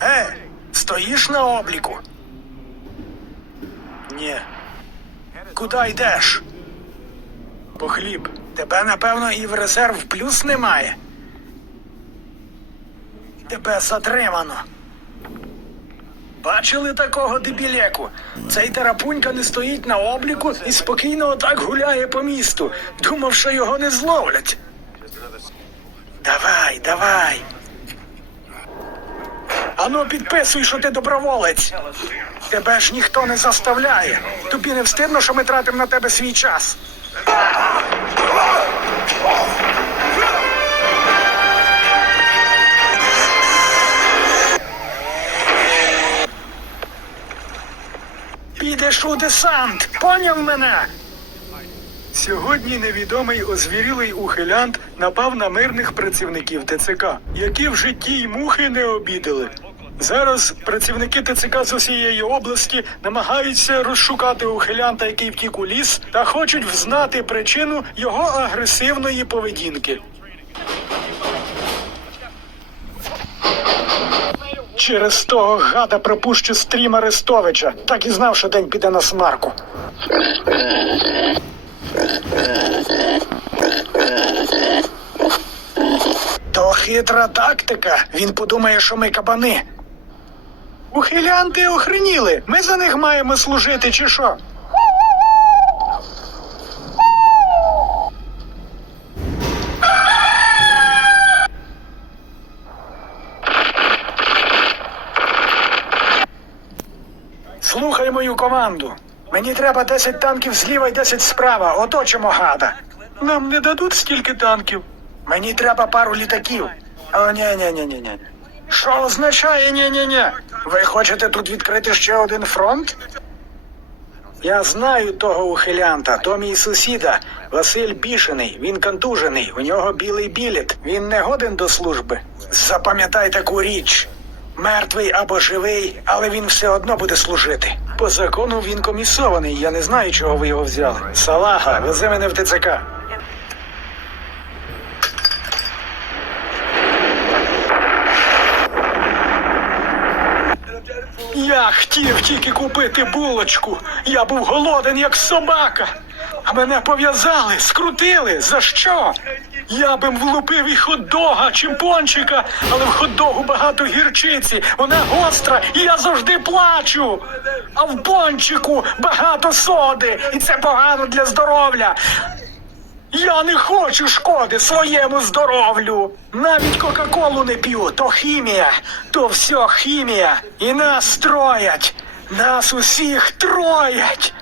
Е, стоїш на обліку? Ні. Куди йдеш? По хліб. Тебе, напевно, і в резерв плюс немає. Тебе затримано. Бачили такого дебілеку? Цей тарапунька не стоїть на обліку і спокійно отак гуляє по місту. Думав, що його не зловлять. Давай, давай. Ану, підписуй, що ти доброволець. Тебе ж ніхто не заставляє. Тобі не встидно, що ми тратимо на тебе свій час. Підеш у десант, поняв мене? Сьогодні невідомий озвірілий ухилянт напав на мирних працівників ТЦК, які в житті й мухи не обідали. Зараз працівники ТЦК з усієї області намагаються розшукати ухилянта, який втік у ліс, та хочуть взнати причину його агресивної поведінки. Через того гада пропущу стрім Арестовича. Так і знав, що день піде на смарку. То хитра тактика. Він подумає, що ми кабани. Ухилянти охреніли. Ми за них маємо служити, чи що? Слухай мою команду. Мені треба 10 танків зліва і 10 справа. Оточимо гада. Нам не дадуть стільки танків. Мені треба пару літаків. О, ні, ні, ні, ні, ні. Що означає ні, ні, ні? Ви хочете тут відкрити ще один фронт? Я знаю того ухилянта, то мій сусіда. Василь Бішений. Він контужений. У нього білий білет. Він не годен до служби. Запам'ятай таку річ. Мертвий або живий, але він все одно буде служити. По закону він комісований. Я не знаю, чого ви його взяли. Салага, вези мене в ТЦК. Я хотів тільки купити булочку. Я був голоден, як собака. А мене пов'язали, скрутили. За що? Я б їм влупив і хот-дога, чи пончика, але в хот-догу багато гірчиці. Вона гостра, і я завжди плачу. А в пончику багато соди, і це погано для здоров'я. Я не хочу шкоди своєму здоров'ю. Навіть Кока-Колу не п'ю, то хімія, то все хімія. І нас троять. Нас усіх троять.